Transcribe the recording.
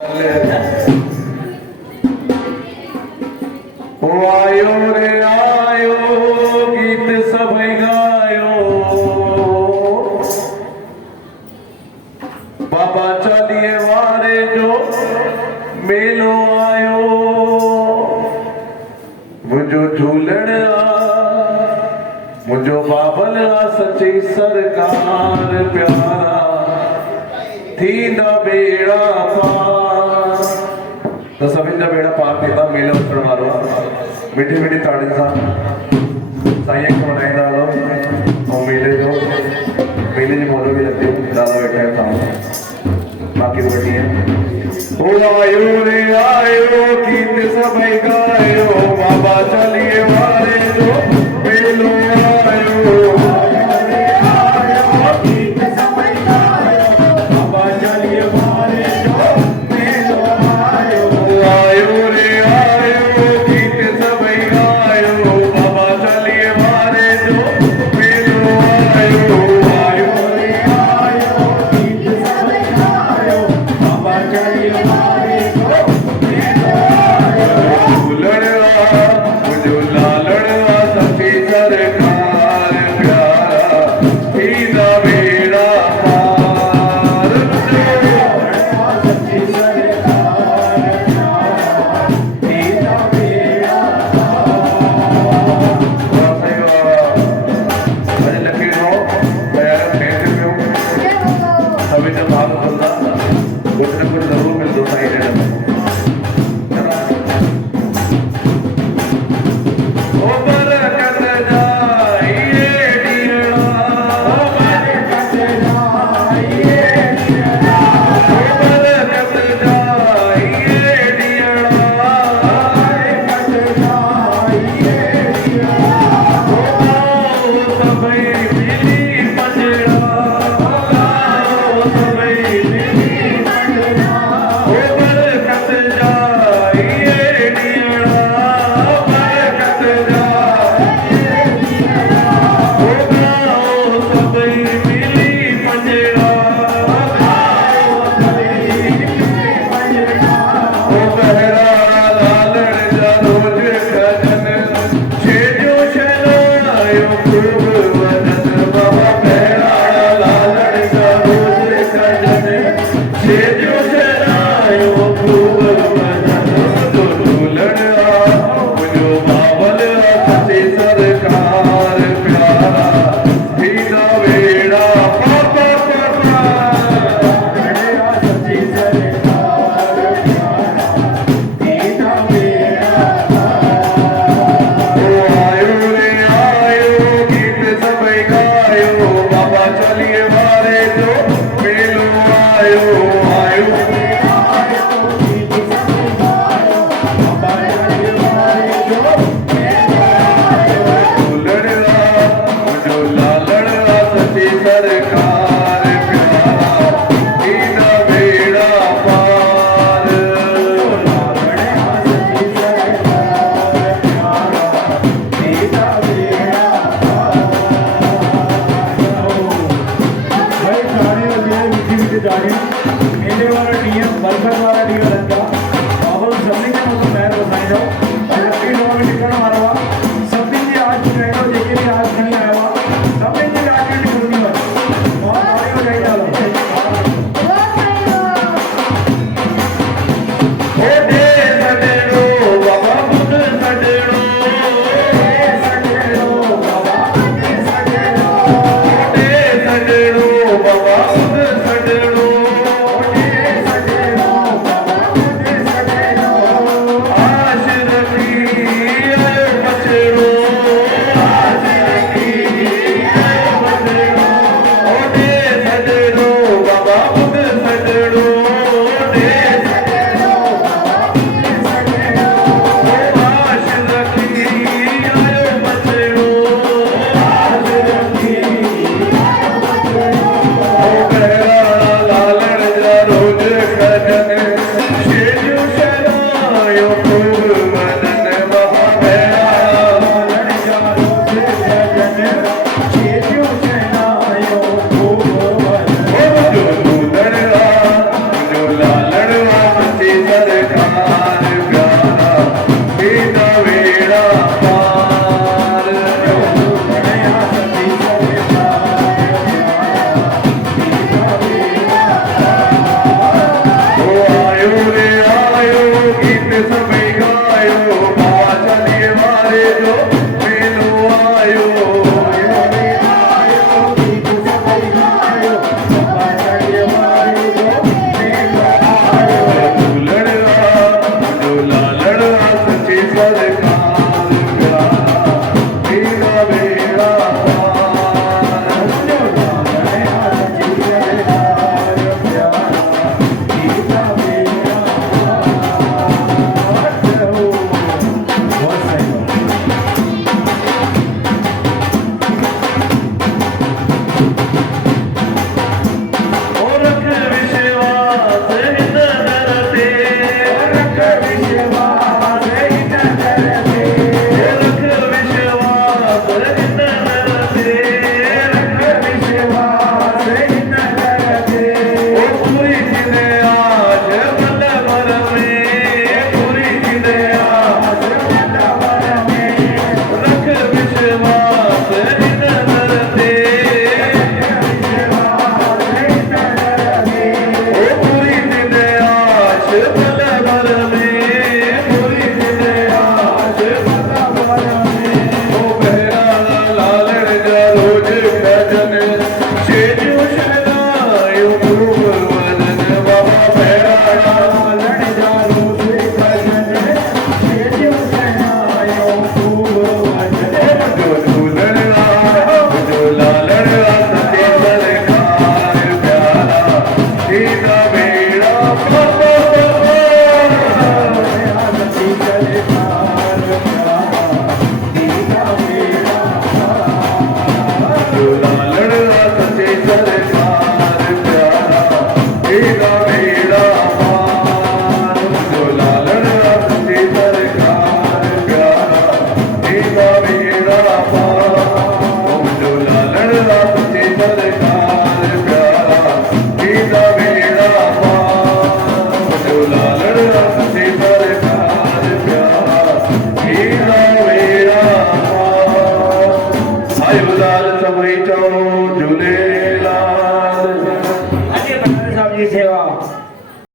आयो रे आयो गीत सभई गायो बाबा चालीहे वारे जो मेलो आयो मुझो झूलण मुझो बाबल सची सरकार प्यारा थींदा बेड़ा पार तो सभिनि जा बेड़ा पार थींदा मेलो उथण वारो मिठी मिठी ताड़ियुनि सां साईं खे मल्हाईंदा हलो ऐं मेले जी मौज बि लॻंदियूं ॾाढा वेठा आहियूं तव्हां बाक़ी वठी ओ आयो रे आयो गीत सभई गायो बाबा चालीहे वारे जो मेलो आयो पल भर में पूरी दिन आस पल भर में ओ बहरा लालण जा रोज भजन शेजू शहनायो खूब वदन बाबा बहरा लालण जा रोज भजन शेजू शहनायो खूब वदन जो झूलण जो लालण सचे सरकार प्यारा सीधा बेड़ा लालड़ सचे सरकार प्यारा